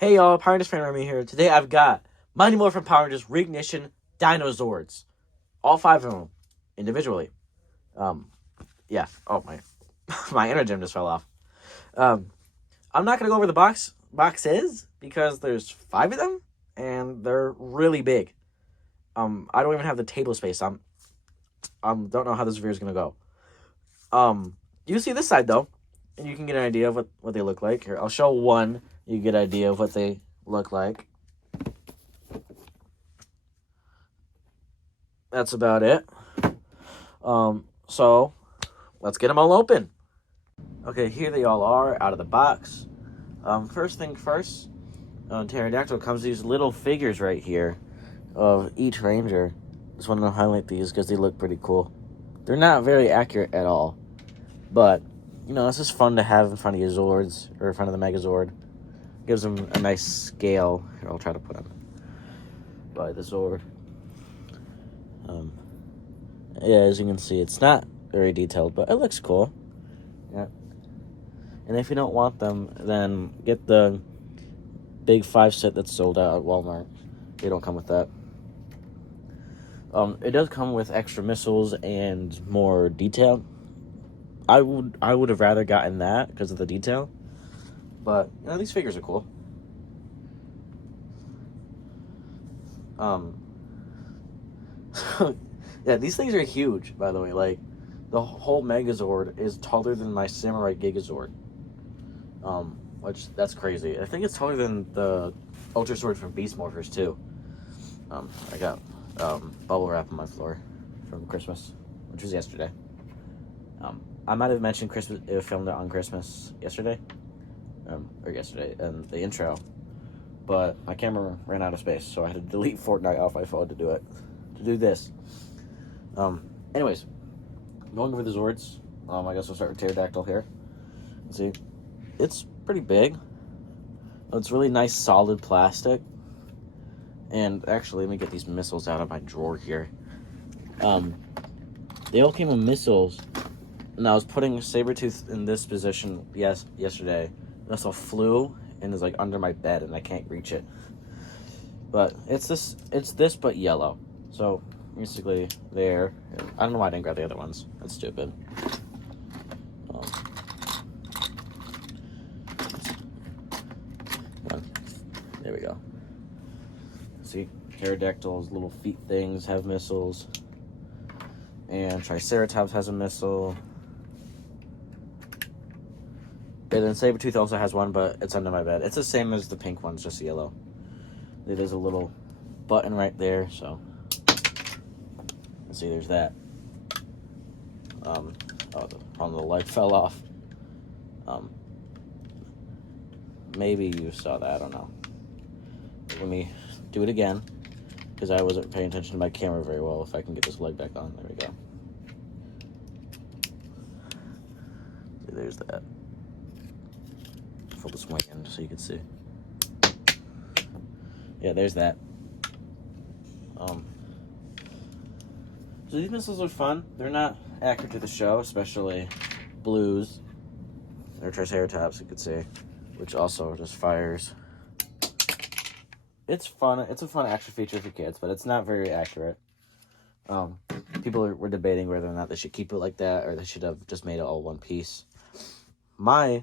Hey y'all, Power Rangers fan Remy here. Today I've got Mighty Morphin Power Rangers Reignition Dino Zords. All five of them individually. Um, yeah. Oh my, my inner gym just fell off. Um, I'm not gonna go over the boxes because there's five of them and they're really big. I don't even have the table space. Don't know how this video is gonna go. You can see this side though, and you can get an idea of what they look like. Here, I'll show one. You get an idea of what they look like. That's about it. So let's get them all open. Okay, here they all are out of the box. First thing first, Pterodactyl comes these little figures right here of each ranger. Just wanted to highlight these because they look pretty cool. They're not very accurate at all, but you know, it's just fun to have in front of your Zords or in front of the Megazord. Gives them a nice scale. Here, I'll try to put them by the Zord. Yeah, as you can see, it's not very detailed, but it looks cool. Yeah. And if you don't want them, then get the big 5 set that's sold out at Walmart. They don't come with that. It does come with extra missiles and more detail. I would have rather gotten that because of the detail. But you know, these figures are cool. Yeah, these things are huge, by the way. Like, the whole Megazord is taller than my Samurai Gigazord. Which, that's crazy. I think it's taller than the Ultra Sword from Beast Morphers, too. I got, bubble wrap on my floor from Christmas, which was yesterday. I might have mentioned Christmas, it filmed it on Christmas yesterday, in the intro, but my camera ran out of space, so I had to delete Fortnite off my phone to do this. Anyways, going over the Zords, I guess we'll start with Pterodactyl here. See, it's pretty big. It's really nice, solid plastic. And actually, let me get these missiles out of my drawer here. They all came with missiles, and I was putting Sabretooth in this position yesterday. And also flew and is like under my bed, and I can't reach it. But it's this but yellow. So basically, there. I don't know why I didn't grab the other ones. That's stupid. There we go. See, Pterodactyl's little feet things have missiles. And Triceratops has a missile. And then Sabretooth also has one, but it's under my bed. It's the same as the pink one's, just yellow. There's a little button right there, so. Let's see, there's that. The light fell off. Maybe you saw that, I don't know. Let me do it again, because I wasn't paying attention to my camera very well. If I can get this leg back on, there we go. See, there's that. Fold this wing in so you can see. Yeah, there's that. So these missiles are fun. They're not accurate to the show, especially Blues. Or Triceratops, you could say, which also just fires. It's fun. It's a fun action feature for kids, but it's not very accurate. People were debating whether or not they should keep it like that, or they should have just made it all one piece. My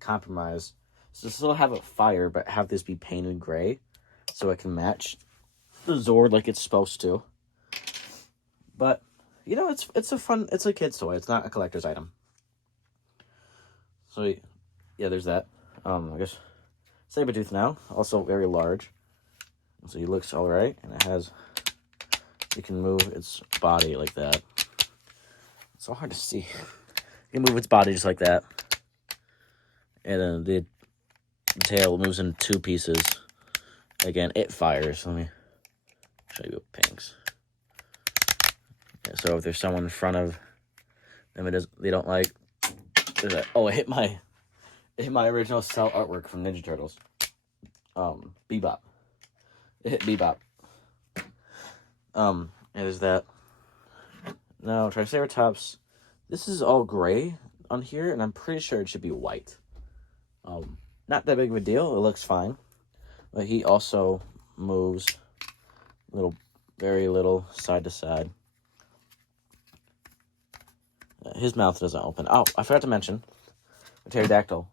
compromise is to still have it fire, but have this be painted gray, so it can match the Zord like it's supposed to. But you know, it's a kid's toy. It's not a collector's item. So yeah, there's that. I guess Sabretooth now, also very large. So he looks all right, and it can move its body like that. It's so hard to see. It can move its body just like that. And then the tail moves in 2 pieces. Again, it fires. Let me show you with pinks. Yeah, so if there's someone in front of them they don't like, oh, it hit my original cell artwork from Ninja Turtles. Bebop. It hit Bebop. And there's that. Now, Triceratops, this is all gray on here, and I'm pretty sure it should be white. Not that big of a deal. It looks fine. But he also moves very little side to side. His mouth doesn't open. Oh, I forgot to mention, a pterodactyl.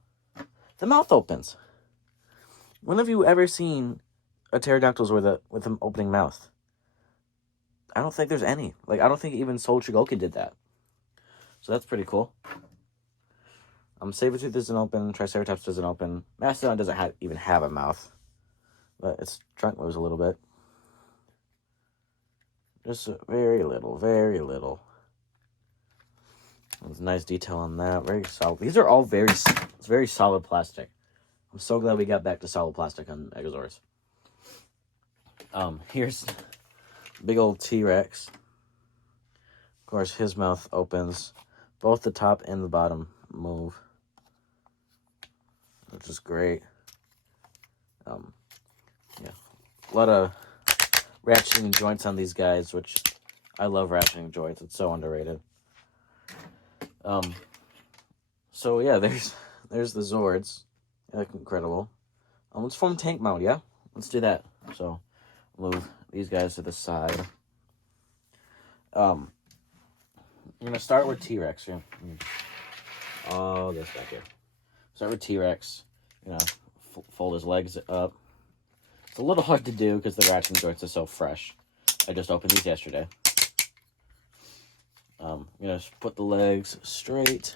The mouth opens. When have you ever seen a pterodactyl with an opening mouth? I don't think there's any. Like, I don't think even Soul Shigoku did that. So that's pretty cool. Sabertooth doesn't open. Triceratops doesn't open. Mastodon doesn't even have a mouth. But its trunk moves a little bit. Just very little, very little. There's a nice detail on that. Very solid. These are all very solid plastic. I'm so glad we got back to solid plastic on Megazords. Here's big old T-Rex. Of course, his mouth opens. Both the top and the bottom move, which is great. Yeah, a lot of ratcheting joints on these guys, which I love ratcheting joints. It's so underrated. So yeah, there's the Zords. They look incredible. Let's form tank mode, yeah? Let's do that. So, move these guys to the side. I'm gonna start with T-Rex here. Oh, this back here. Start with T-Rex. Fold his legs up. It's a little hard to do because the ratchet joints are so fresh. I just opened these yesterday. Just put the legs straight.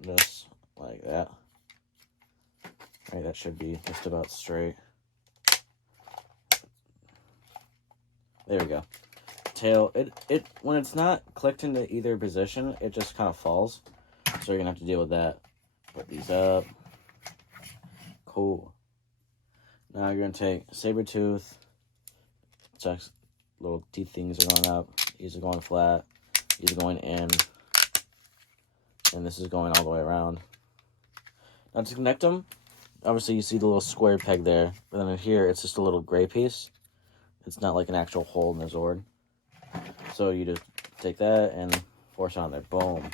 Just like that. Right, that should be just about straight. There we go. Tail, it when it's not clicked into either position, it just kind of falls. So you're gonna have to deal with that. Put these up. Cool. Now you're gonna take Sabertooth. Checks, little teeth things are going up. These are going flat. These are going in. And this is going all the way around. Now to connect them, obviously you see the little square peg there. But then in here, it's just a little gray piece. It's not like an actual hole in the Zord. So you just take that and force it on there. Boom.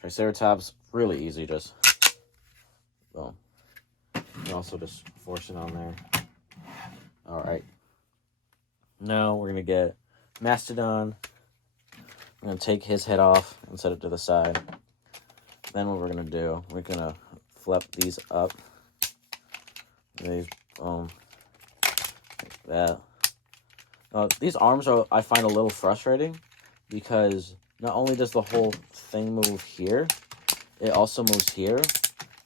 Triceratops, really easy. Just boom. And also just force it on there. Alright. Now we're going to get Mastodon. I'm going to take his head off and set it to the side. Then what we're going to do, we're going to flip these up. These, like that. These arms I find a little frustrating because not only does the whole thing move here, it also moves here,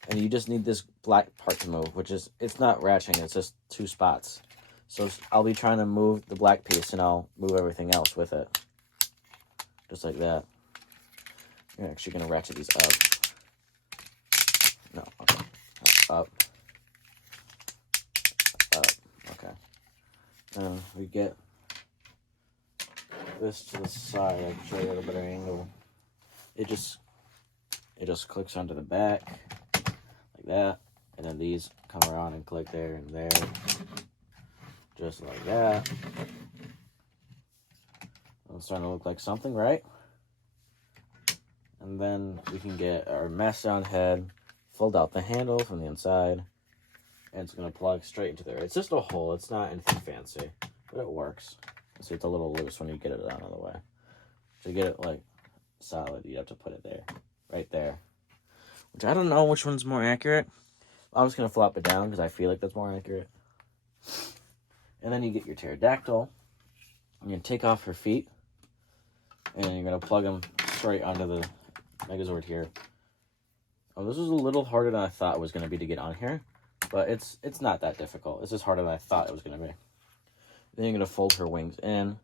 and you just need this black part to move, which is, it's not ratcheting, it's just two spots. So I'll be trying to move the black piece, and I'll move everything else with it. Just like that. You're actually going to ratchet these up. No, okay. Up. Up, okay. And we get this to the side. I can show you a little better angle. It just clicks onto the back like that, and then these come around and click there and there, just like that. It's starting to look like something, right? And then we can get our Mastodon head, fold out the handle from the inside, and it's going to plug straight into there. It's just a hole. It's not anything fancy, but it works. See, it's a little loose when you get it out of the way. To get it, like, solid, you have to put it there. Right there. Which I don't know which one's more accurate. I'm just going to flop it down because I feel like that's more accurate. And then you get your pterodactyl. You're going to take off her feet. And you're going to plug them straight onto the Megazord here. Oh, this was a little harder than I thought it was going to be to get on here. But it's not that difficult. It's just harder than I thought it was going to be. Then you're going to fold her wings in.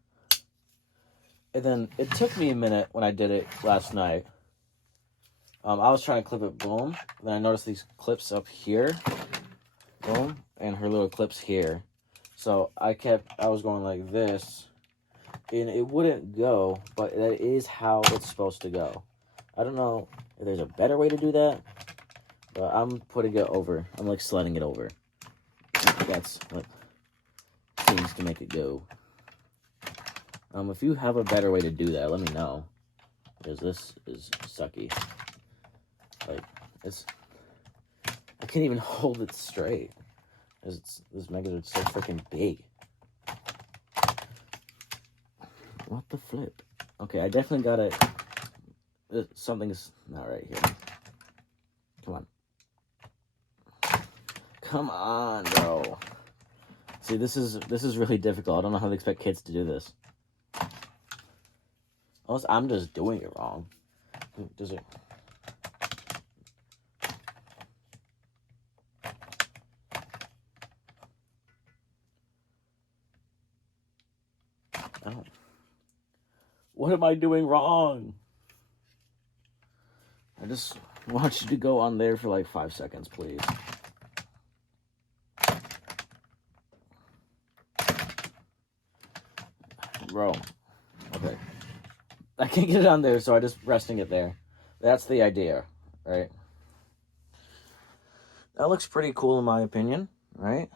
And then it took me a minute when I did it last night. I was trying to clip it, boom. Then I noticed these clips up here. Boom. And her little clips here. So I was going like this. And it wouldn't go, but that is how it's supposed to go. I don't know if there's a better way to do that. But I'm putting it over. I'm like sliding it over. That's what seems to make it go. If you have a better way to do that, let me know. Because this is sucky. Like, I can't even hold it straight. This Megazord's so freaking big. What the flip? Okay, I definitely got it. Something's not right here. Come on. Come on, bro. See, this is really difficult. I don't know how they expect kids to do this. Unless I'm just doing it wrong. Does it? I don't. What am I doing wrong? I just want you to go on there for like 5 seconds, please. Bro. Okay. I can't get it on there, so I'm just resting it there. That's the idea, right? That looks pretty cool in my opinion, right?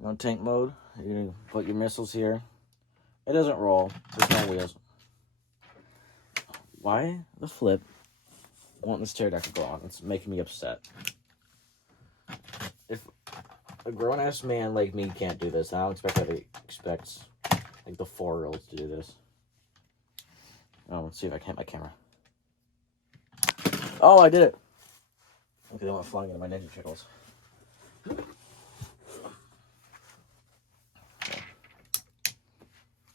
You know, tank mode. You're gonna put your missiles here. It doesn't roll. There's no wheels. Why the flip? I want this pterodactyl to go on. It's making me upset. If a grown-ass man like me can't do this, I don't expect that he expects like the 4-year-olds to do this. Oh, let's see if I can hit my camera. Oh, I did it. Okay, they went flying into my Ninja Turtles.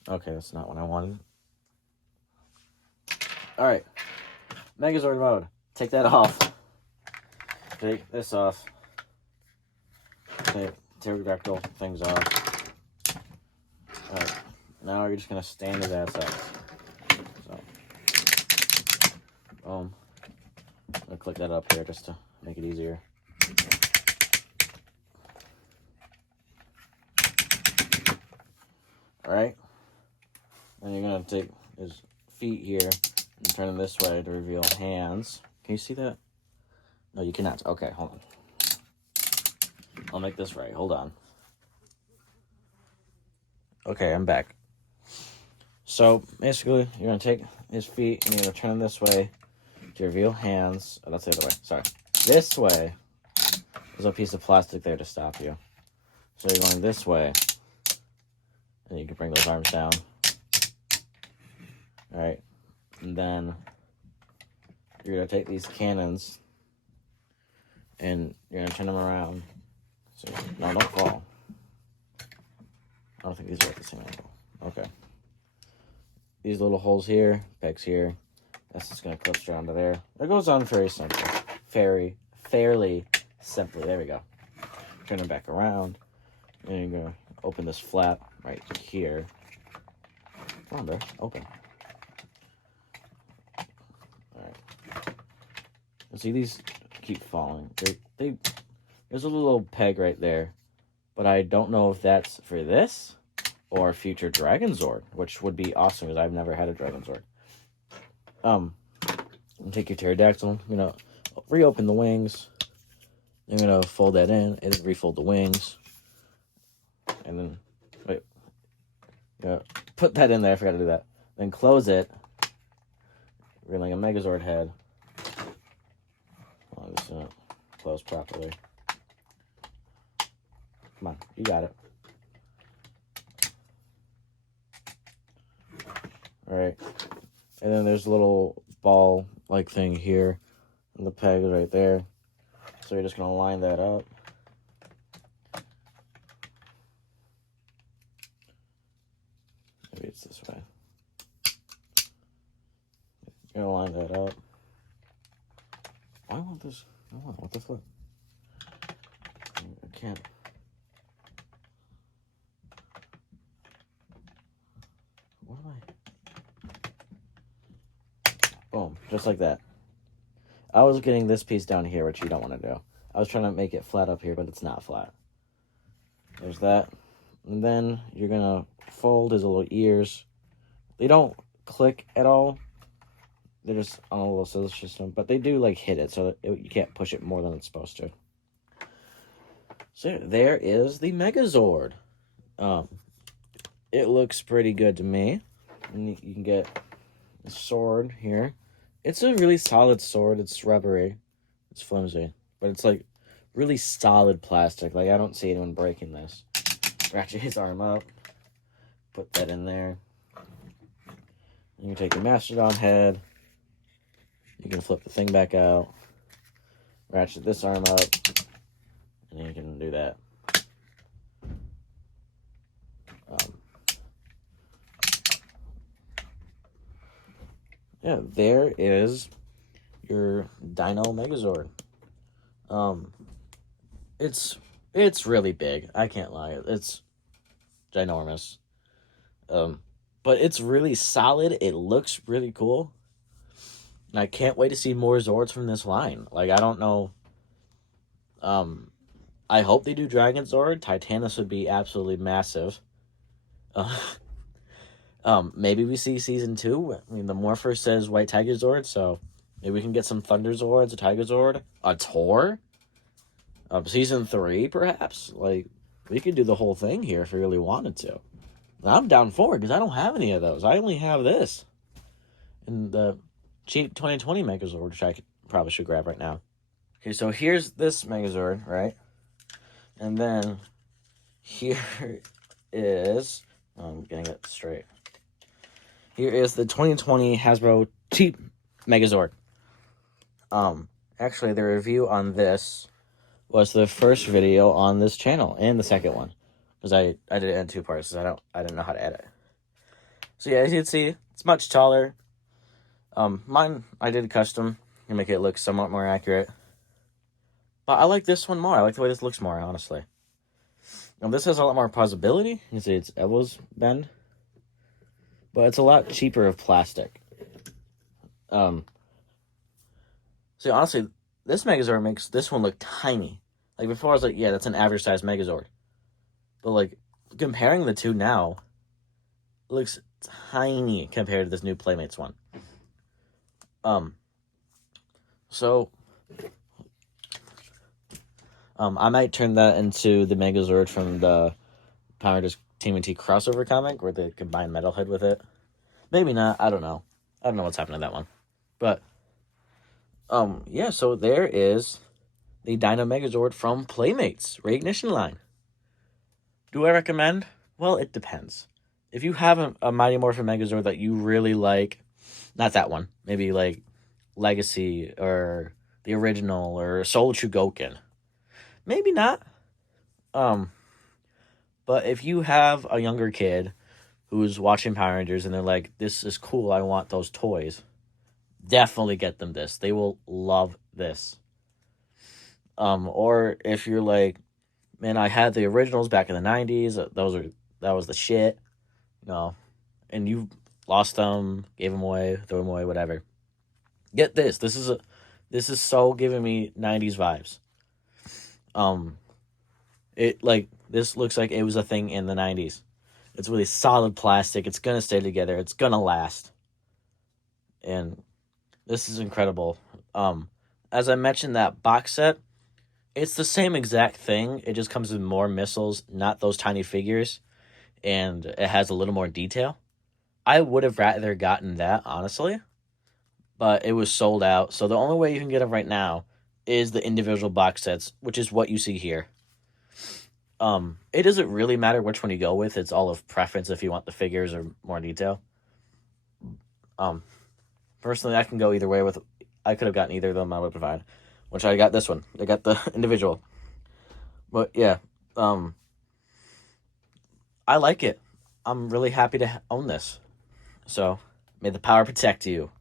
Okay, that's not what I wanted. Alright. Megazord mode. Take that off. Take this off. Take pterodactyl things off. Alright. Now you're just gonna stand his ass up. So. Boom. I'm gonna click that up here just to make it easier. Alright. Then you're gonna take his feet here and turn them this way to reveal hands. Can you see that? No, you cannot. Okay, hold on. I'll make this right. Hold on. Okay, I'm back. So, basically, you're going to take his feet and you're going to turn them this way to reveal hands. Oh, that's the other way. Sorry. This way. There's a piece of plastic there to stop you. So you're going this way. And you can bring those arms down. Alright. And then you're going to take these cannons and you're going to turn them around. So, no, don't fall. I don't think these are at the same angle. Okay. These little holes here, pegs here. That's just going to clip straight onto there. It goes on very simple. Fairly simply. There we go. Turn it back around. And you're going to open this flap right here. Come on, bro. Open. Alright. See, these keep falling. There's a little peg right there. But I don't know if that's for this or future Dragon Zord, which would be awesome because I've never had a Dragon Zord. Take your pterodactyl, you're gonna reopen the wings. You're gonna fold that in and then refold the wings. And then put that in there, I forgot to do that. Then close it. Revealing a Megazord head. Oh, this isn't closed properly. Come on, you got it. Alright. And then there's a little ball-like thing here. And the peg is right there. So you're just going to line that up. Maybe it's this way. You're going to line that up. I want this. I want the flip. I can't. What am I? Boom. Just like that. I was getting this piece down here, which you don't want to do. I was trying to make it flat up here, but it's not flat. There's that. And then you're going to fold his little ears. They don't click at all. They're just on a little scissor system. But they do, like, hit it, so that you can't push it more than it's supposed to. So there is the Megazord. It looks pretty good to me. And you can get a sword here. It's a really solid sword. It's rubbery. It's flimsy, but it's like really solid plastic. Like I don't see anyone breaking this. Ratchet his arm up. Put that in there. You can take your Mastodon head. You can flip the thing back out. Ratchet this arm up. And you can do that. Yeah, there is your Dino Megazord. It's really big. I can't lie. It's ginormous. But it's really solid. It looks really cool. And I can't wait to see more Zords from this line. Like, I don't know. I hope they do Dragon Zord. Titanus would be absolutely massive. Maybe we see season 2. I mean, the Morpher says White Tiger Zord, so maybe we can get some Thunder Zords, a Tiger Zord, a Tor. Season 3, perhaps. Like, we could do the whole thing here if we really wanted to. And I'm down for it because I don't have any of those. I only have this. And the cheap 2020 Megazord, which I probably should grab right now. Okay, so here's this Megazord, right? And then here is... I'm getting it straight. Here is the 2020 Hasbro cheap Megazord. Actually, the review on this was the first video on this channel and the second one, because I did it in 2 parts. I didn't know how to edit. So yeah, as you can see, it's much taller. Mine I did custom to make it look somewhat more accurate. But I like this one more. I like the way this looks more, honestly. Now this has a lot more possibility. You can see its elbows bend, but it's a lot cheaper of plastic. So honestly, this Megazord makes this one look tiny. Like before I was like, yeah, that's an average size Megazord. But like, comparing the two now, it looks tiny compared to this new Playmates one. I might turn that into the Megazord from the Power Rangers TMNT crossover comic, where they combine Metalhead with it. Maybe not, I don't know. I don't know what's happening to that one. But, yeah, so there is the Dino Megazord from Playmates, Reignition line. Do I recommend? Well, it depends. If you have a Mighty Morphin Megazord that you really like, not that one, maybe like Legacy or the original or Soul Chugokin, maybe not. But if you have a younger kid who's watching Power Rangers and they're like, this is cool, I want those toys, definitely get them this. They will love this. Or if you're like, man, I had the originals back in the 90s, that was the shit, and you lost them, gave them away, threw them away, whatever. Get this. This is so giving me 90s vibes. This looks like it was a thing in the 90s. It's really solid plastic. It's gonna stay together. It's gonna last. And this is incredible. As I mentioned, that box set, it's the same exact thing. It just comes with more missiles, not those tiny figures, and it has a little more detail. I would have rather gotten that, honestly, but it was sold out. So the only way you can get them right now is the individual box sets, which is what you see here. It doesn't really matter which one you go with. It's all of preference if you want the figures or more detail. Personally, I can go either way with. I could have gotten either of them. I would have fine. Which I got this one. I got the individual. But yeah, I like it. I'm really happy to own this. So may the power protect you.